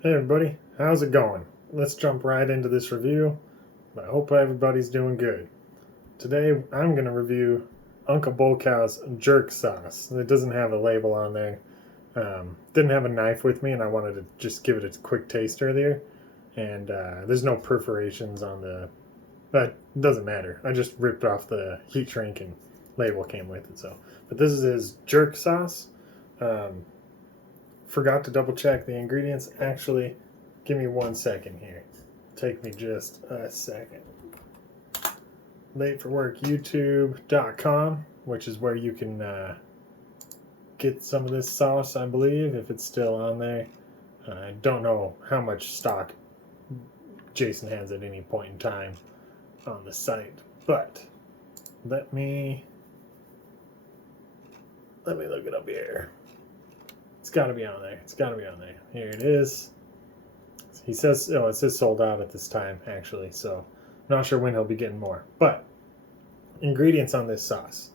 Hey everybody, how's it going? Let's jump right into this review. I hope everybody's doing good. Today I'm going to review Uncle BullCow's jerk sauce. It doesn't have a label on there. Didn't have a knife with me and I wanted to just give it a quick taste earlier. And there's no perforations on the... But it doesn't matter. I just ripped off the heat shrink and label came with it. But this is his jerk sauce. Um, Forgot to double check the ingredients. Actually, give me 1 second here. Take me just a second. Late for work YouTube.com, which is where you can get some of this sauce, I believe, if it's still on there. I don't know how much stock Jason has at any point in time on the site, but let me look it up here. It's got to be on there. It's got to be on there. Here it is. He says, oh, it says sold out at this time, actually, so not sure when he'll be getting more. But ingredients on this sauce: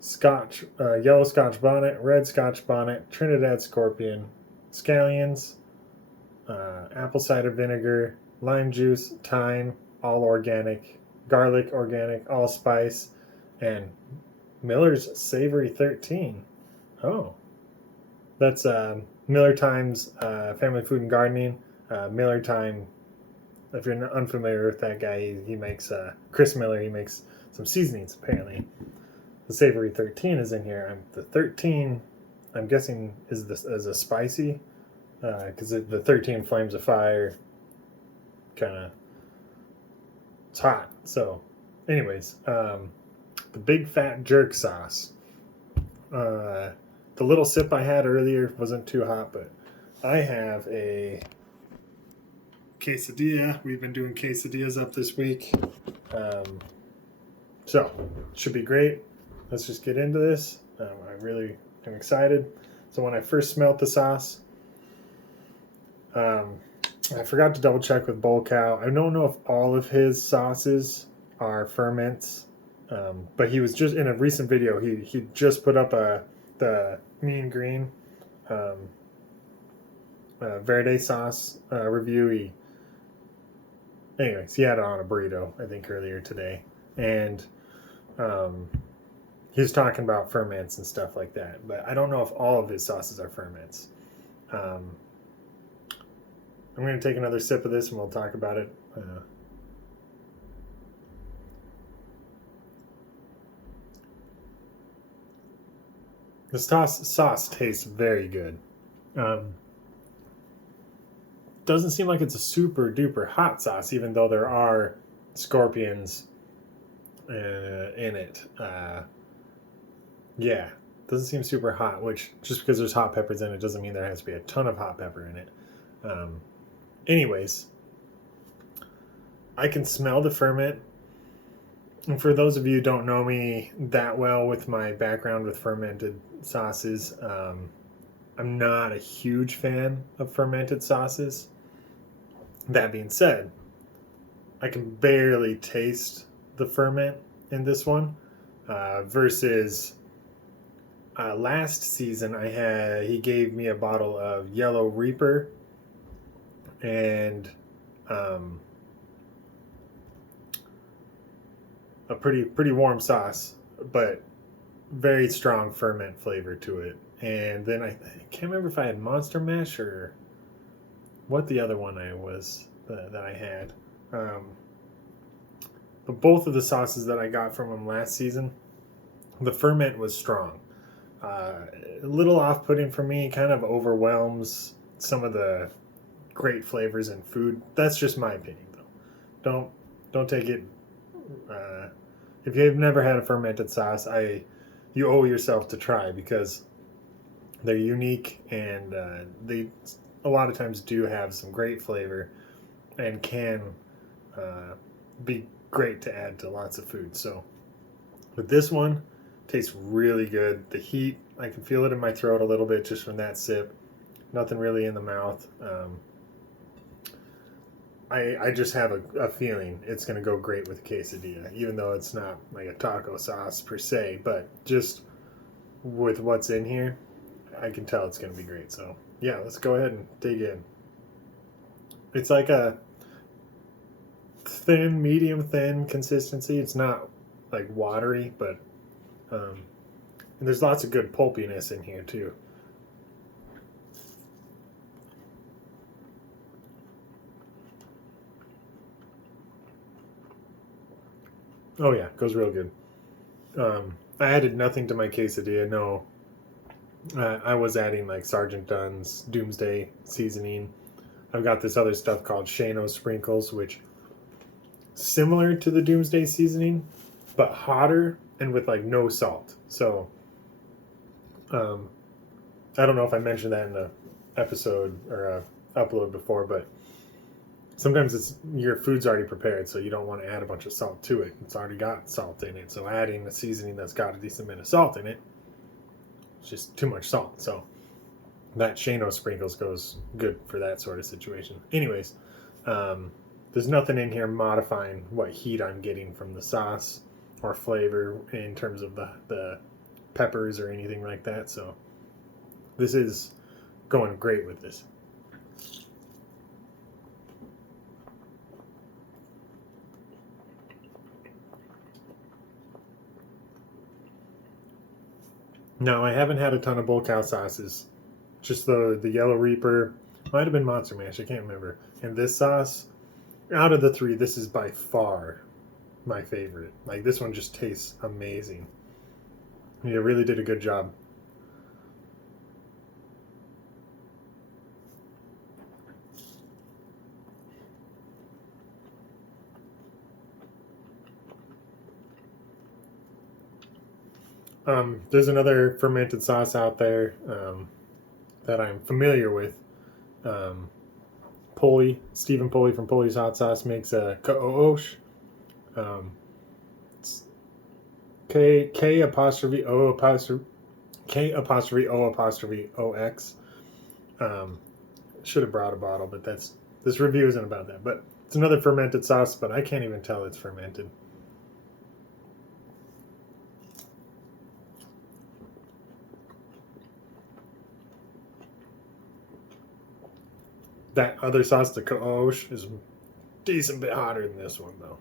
Scotch, yellow Scotch bonnet, red Scotch bonnet, Trinidad scorpion, scallions, apple cider vinegar, lime juice, thyme, all organic, garlic organic, allspice, and Miller's Savory 13. Oh, that's Miller Time's Family Food and Gardening. Miller Time, if you're unfamiliar with that guy, he makes Chris Miller. He makes some seasonings apparently. The Savory 13 is in here. The 13, I'm guessing, is a spicy, because the 13 flames of fire, kind of, it's hot. So, anyways, the big fat jerk sauce. The little sip I had earlier wasn't too hot, but I have a quesadilla. We've been doing quesadillas up this week. So, should be great. Let's just get into this. I really am excited. So when I first smelt the sauce, I forgot to double check with BullCow. I don't know if all of his sauces are ferments, but he was just in a recent video. He just put up the Mean Green Verde sauce review. Anyways, he had it on a burrito, I think, earlier today, and he was talking about ferments and stuff like that. But I don't know if all of his sauces are ferments. I'm going to take another sip of this and we'll talk about it. The sauce tastes very good. Doesn't seem like it's a super duper hot sauce, even though there are scorpions in it. Yeah, doesn't seem super hot, which just because there's hot peppers in it doesn't mean there has to be a ton of hot pepper in it. Anyways, I can smell the ferment. And for those of you who don't know me that well with my background with fermented sauces, I'm not a huge fan of fermented sauces. That being said, I can barely taste the ferment in this one, versus last season he gave me a bottle of Yellow Reaper and a pretty warm sauce, but very strong ferment flavor to it. And then I can't remember if I had Monster Mash or what the other one that I had. But both of the sauces that I got from him last season, the ferment was strong. A little off-putting for me, kind of overwhelms some of the great flavors in food. That's just my opinion, though. Don't take it. If you've never had a fermented sauce, you owe yourself to try, because they're unique and they a lot of times do have some great flavor and can be great to add to lots of food. So with this one, tastes really good. The heat, I can feel it in my throat a little bit just from that sip. Nothing really in the mouth. I just have a feeling it's going to go great with quesadilla, even though it's not like a taco sauce per se, but just with what's in here, I can tell it's going to be great. So yeah, let's go ahead and dig in. It's like a thin, medium thin consistency. It's not like watery, but and there's lots of good pulpiness in here too. Oh yeah, goes real good. I added nothing to my quesadilla. No, I was adding like Sergeant Dunn's Doomsday seasoning. I've got this other stuff called Shano sprinkles, which similar to the Doomsday seasoning, but hotter and with like no salt. So, I don't know if I mentioned that in the episode or upload before, but sometimes it's your food's already prepared, so you don't want to add a bunch of salt to it. It's already got salt in it, so adding a seasoning that's got a decent amount of salt in it, it's just too much salt. So that Shano sprinkles goes good for that sort of situation. Anyways, there's nothing in here modifying what heat I'm getting from the sauce or flavor in terms of the peppers or anything like that. So this is going great with this. No, I haven't had a ton of BullCow sauces. Just the Yellow Reaper. Might have been Monster Mash. I can't remember. And this sauce, out of the three, this is by far my favorite. Like, this one just tastes amazing. You really did a good job. There's another fermented sauce out there that I'm familiar with. Stephen Pulley from Pulley's Hot Sauce makes a Ka'osh. It's K apostrophe O apostrophe K apostrophe O apostrophe OX. Should have brought a bottle, but this review isn't about that. But it's another fermented sauce, but I can't even tell it's fermented. That other sauce, the Ka'osh, is a decent bit hotter than this one, though.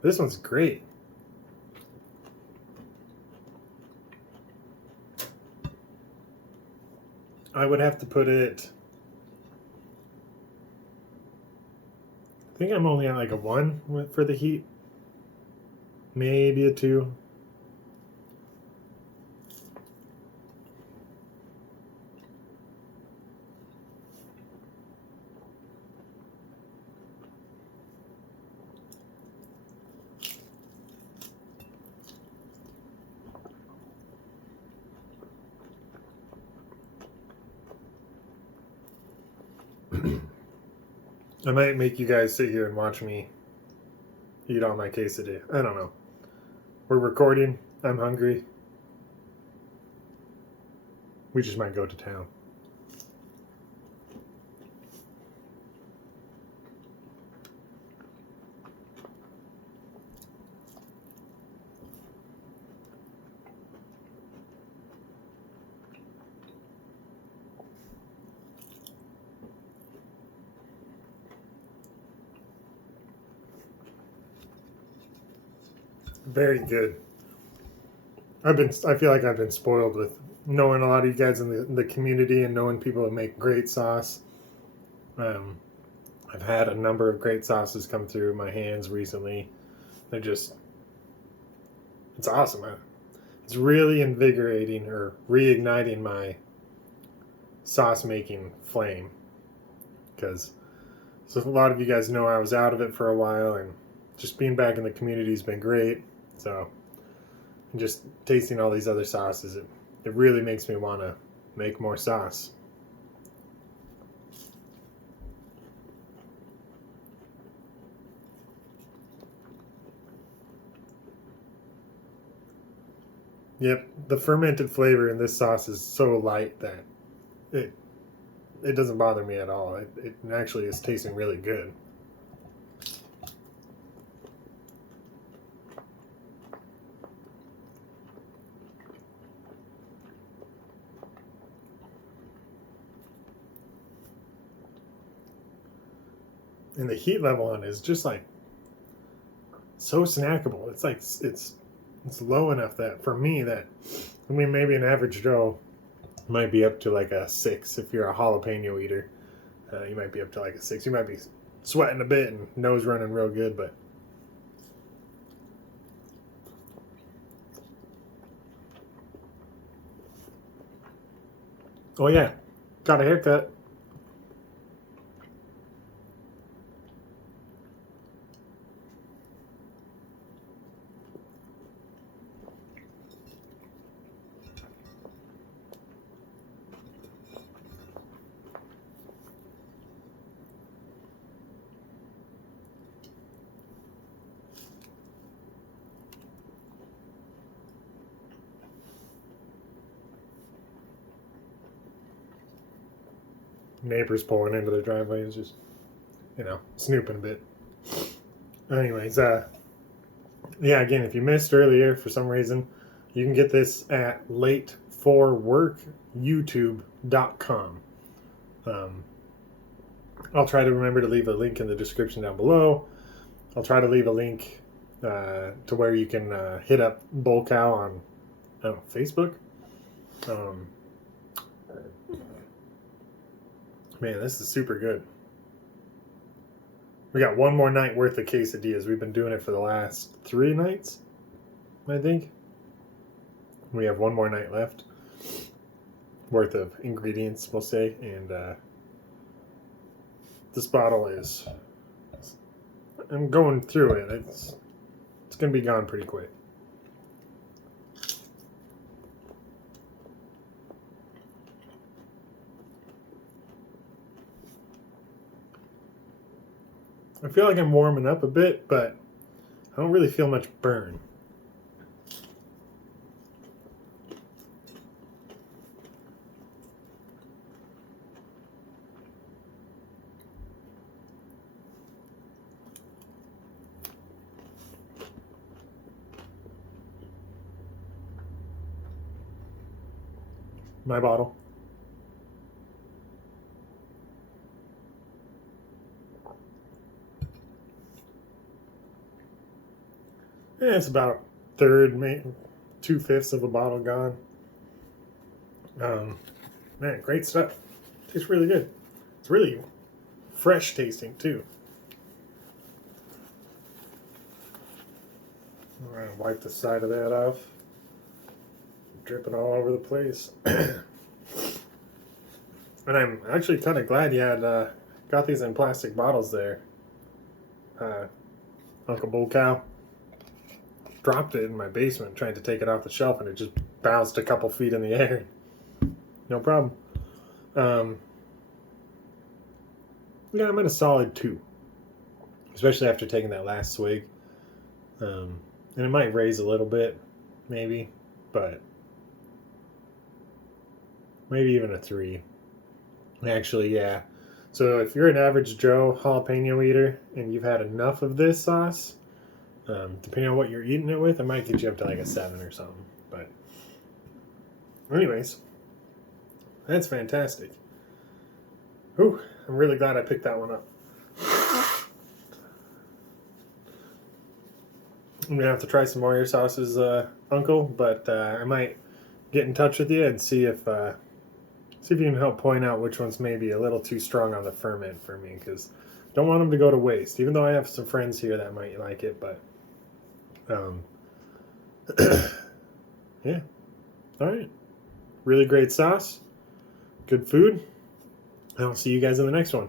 This one's great. I would have to put it. I think I'm only at like a 1 for the heat. Maybe a 2. I might make you guys sit here and watch me eat all my quesadilla. I don't know. We're recording. I'm hungry. We just might go to town. Very good. I feel like I've been spoiled with knowing a lot of you guys in the community and knowing people that make great sauce. I've had a number of great sauces come through my hands recently. It's awesome. It's really invigorating or reigniting my sauce making flame, because so a lot of you guys know I was out of it for a while, and just being back in the community has been great. So just tasting all these other sauces, it really makes me want to make more sauce. Yep, the fermented flavor in this sauce is so light that it doesn't bother me at all. It actually is tasting really good. And the heat level on it is just like so snackable. It's like it's low enough that for me that, I mean, maybe an average Joe might be up to like a 6 if you're a jalapeno eater. You might be up to like a 6. You might be sweating a bit and nose running real good, but oh yeah, got a haircut. Neighbors pulling into the driveway is just, snooping a bit. Anyways, yeah, again, if you missed earlier for some reason, you can get this at lateforworkyoutube.com. I'll try to remember to leave a link in the description down below. I'll try to leave a link to where you can hit up BullCow on, I don't know, Facebook. Man, this is super good. We got one more night worth of quesadillas. We've been doing it for the last 3 nights, I think. We have one more night left worth of ingredients, we'll say. And this bottle is, I'm going through it. It's going to be gone pretty quick. I feel like I'm warming up a bit, but I don't really feel much burn. My bottle. Yeah, it's about third, maybe 2/5 of a bottle gone. Man, great stuff. Tastes really good. It's really fresh tasting too. I'm gonna wipe the side of that off. Dripping all over the place. And I'm actually kind of glad you had got these in plastic bottles there. Uncle BullCow dropped it in my basement trying to take it off the shelf, and it just bounced a couple feet in the air. No problem. Yeah, I'm at a solid 2, especially after taking that last swig. And it might raise a little bit, maybe, but maybe even a 3. Actually, yeah. So if you're an average Joe jalapeno eater and you've had enough of this sauce, depending on what you're eating it with, it might get you up to like a 7 or something. But anyways, that's fantastic. Whew, I'm really glad I picked that one up. I'm going to have to try some more of your sauces, Uncle, but I might get in touch with you and see if you can help point out which one's maybe a little too strong on the ferment for me, because I don't want them to go to waste, even though I have some friends here that might like it, but yeah. All right. Really great sauce. Good food. I'll see you guys in the next one.